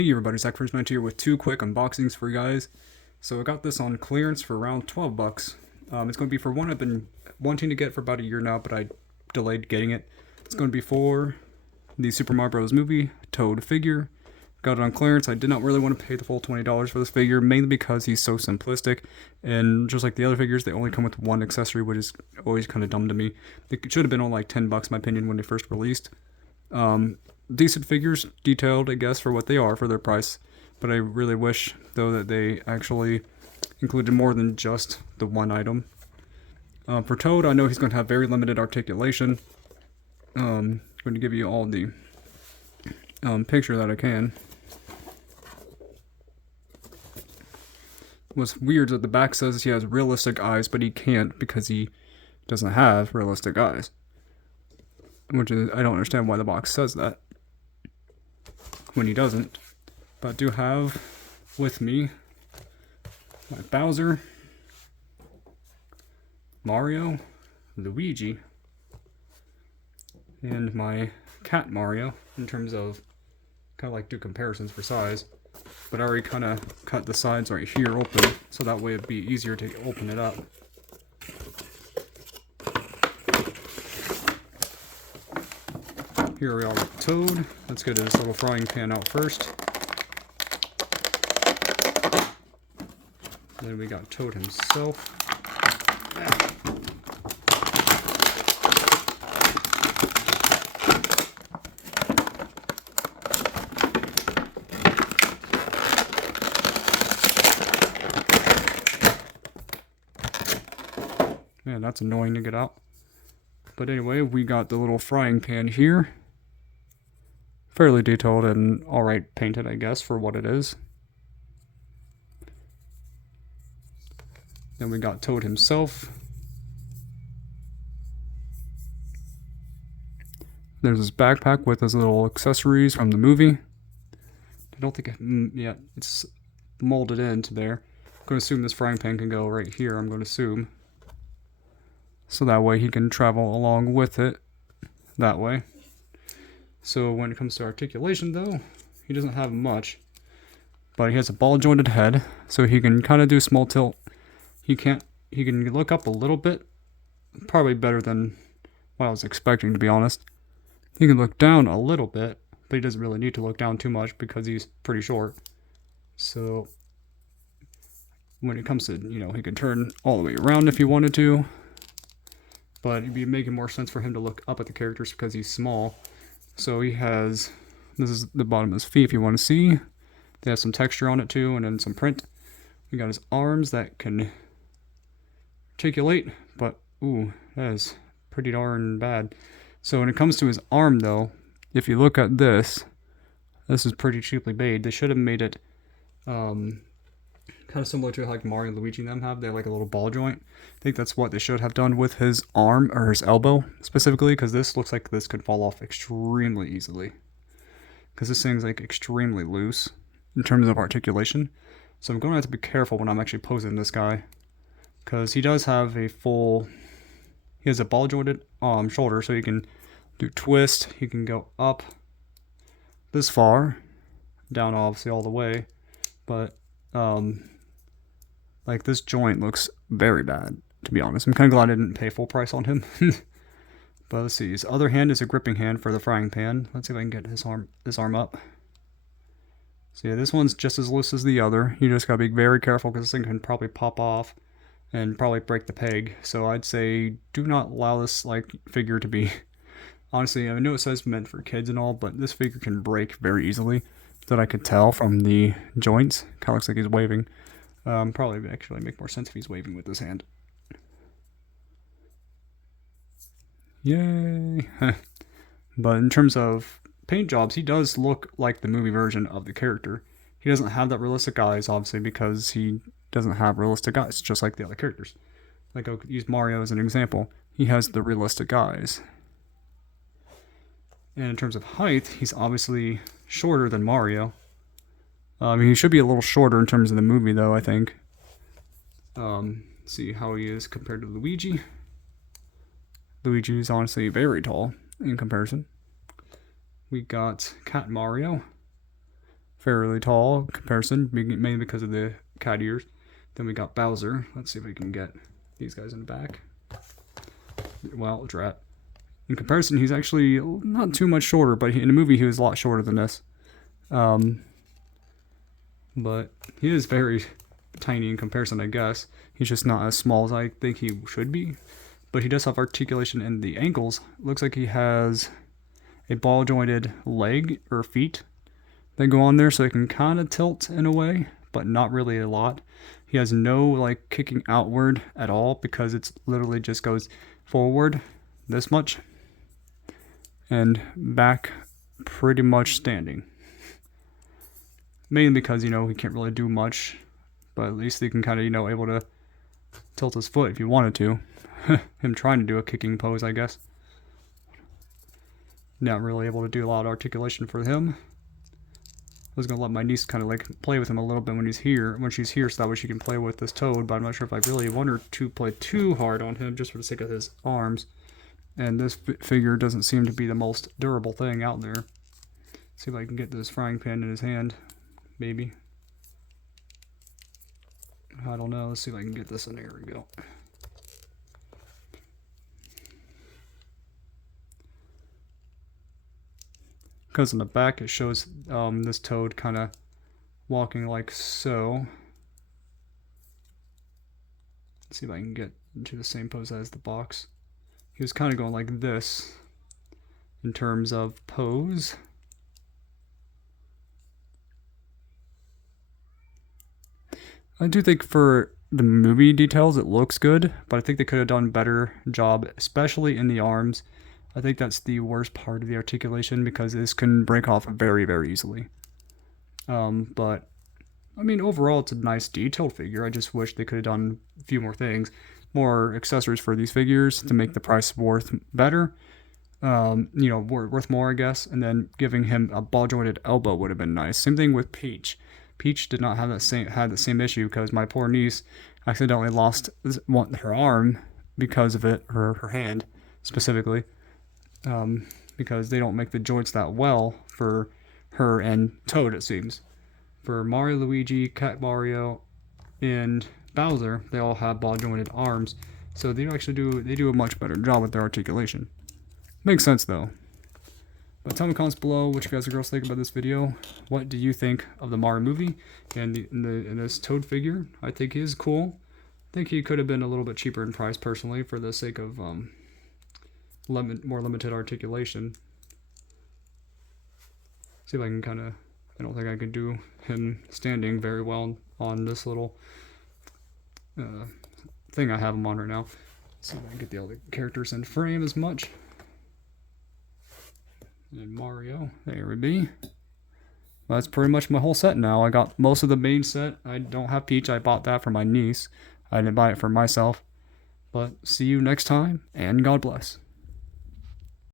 Hey everybody, Zakks here with two quick unboxings for you guys. So I got this on clearance for around 12 bucks. It's going to be for one I've been wanting to get for about a year now, but I delayed getting it. It's going to be for the Super Mario Bros. Movie Toad figure. Got it on clearance. I did not really want to pay the full $20 for this figure, mainly because he's so simplistic. And just like the other figures, they only come with one accessory, which is always kind of dumb to me. It should have been on like 10 bucks, in my opinion, when they first released. Decent figures, detailed, I guess, for what they are for their price. But I really wish, though, that they actually included more than just the one item. For Toad, I know he's going to have very limited articulation. I'm going to give you all the picture that I can. What's weird is that the back says he has realistic eyes, but he can't because he doesn't have realistic eyes. Which is, I don't understand why the box says that when he doesn't. But I do have with me my Bowser, Mario, Luigi, and my cat Mario, in terms of kind of like do comparisons for size. But I already kind of cut the sides right here open, so that way it'd be easier to open it up. Here we are with Toad. Let's get his little frying pan out first. Then we got Toad himself. Man, that's annoying to get out. But anyway, we got the little frying pan here. Fairly detailed and alright painted, I guess, for what it is. Then we got Toad himself. There's his backpack with his little accessories from the movie. I don't think, yeah, it's molded into there. I'm going to assume this frying pan can go right here, I'm going to assume. So that way he can travel along with it that way. So when it comes to articulation though, he doesn't have much. But he has a ball jointed head, so he can kind of do small tilt. He can look up a little bit, probably better than what I was expecting, to be honest. He can look down a little bit, but he doesn't really need to look down too much because he's pretty short. So when it comes to, he can turn all the way around if he wanted to. But it'd be making more sense for him to look up at the characters because he's small. So he has, this is the bottom of his feet if you want to see. They have some texture on it too, and then some print. We got his arms that can articulate, but ooh, that is pretty darn bad. So when it comes to his arm though, if you look at this is pretty cheaply made. They should have made it kind of similar to like Mario and Luigi and them have. They have like a little ball joint. I think that's what they should have done with his arm, or his elbow specifically, because this looks like this could fall off extremely easily. Because this thing's like extremely loose in terms of articulation. So I'm going to have to be careful when I'm actually posing this guy. Because he does have a full, he has a ball jointed shoulder, so he can do twist, he can go up this far, down obviously all the way, but like this joint looks very bad, to be honest. I'm kind of glad I didn't pay full price on him. But let's see, his other hand is a gripping hand for the frying pan. Let's see if I can get his arm up. So yeah, this one's just as loose as the other. You just gotta be very careful because this thing can probably pop off and probably break the peg. So I'd say do not allow this like figure to be, honestly, I know it says meant for kids and all, but this figure can break very easily. That I could tell from the joints. Kind of looks like he's waving. Probably actually make more sense if he's waving with his hand. Yay! But in terms of paint jobs, he does look like the movie version of the character. He doesn't have that realistic eyes, obviously, because he doesn't have realistic eyes, just like the other characters. Like, I'll use Mario as an example. He has the realistic eyes. And in terms of height, he's obviously shorter than Mario. He should be a little shorter in terms of the movie, though, I think. See how he is compared to Luigi. Luigi is honestly very tall in comparison. We got Cat Mario. fairly tall in comparison, mainly because of the cat ears. Then we got Bowser. Let's see if we can get these guys in the back. Well, Drat. In comparison, he's actually not too much shorter, but in the movie he was a lot shorter than this. But he is very tiny in comparison, I guess. He's just not as small as I think he should be. But he does have articulation in the ankles. Looks like he has a ball-jointed leg or feet that go on there, so it can kind of tilt in a way, but not really a lot. He has no like kicking outward at all because it's literally just goes forward this much and back pretty much standing. Mainly because, you know, he can't really do much, but at least he can kind of, you know, able to tilt his foot if you wanted to. Him trying to do a kicking pose, I guess. Not really able to do a lot of articulation for him. I was gonna let my niece kind of like play with him a little bit when she's here, so that way she can play with this Toad. But I'm not sure if I really want her to play too hard on him, just for the sake of his arms. And this figure doesn't seem to be the most durable thing out there. See if I can get this frying pan in his hand, maybe. I don't know. Let's see if I can get this in there. Here we go. Because in the back it shows this Toad kind of walking like so. Let's see if I can get into the same pose as the box. He was kind of going like this in terms of pose. I do think for the movie details it looks good, but I think they could have done a better job, especially in the arms. I think that's the worst part of the articulation because this can break off very, very easily. But, I mean, overall it's a nice detailed figure. I just wish they could have done a few more things. More accessories for these figures to make the price worth better. You know, worth more, I guess. And then giving him a ball-jointed elbow would have been nice. Same thing with Peach. Peach did not have the same issue because my poor niece accidentally lost her arm because of it, her hand specifically. Because they don't make the joints that well for her and Toad, it seems. For Mario, Luigi, Cat Mario, and Bowser, they all have ball-jointed arms, so they do a much better job with their articulation. Makes sense though. But tell me in the comments below what you guys and girls think about this video. What do you think of the Mario movie and this Toad figure? I think he is cool. I think he could have been a little bit cheaper in price personally for the sake of more limited articulation. See if I can kind of, I don't think I could do him standing very well on this little thing I have him on right now. See if I can get the other characters in frame as much. And Mario, there we be. Well, that's pretty much my whole set now. I got most of the main set. I don't have Peach. I bought that for my niece. I didn't buy it for myself. But see you next time, and God bless.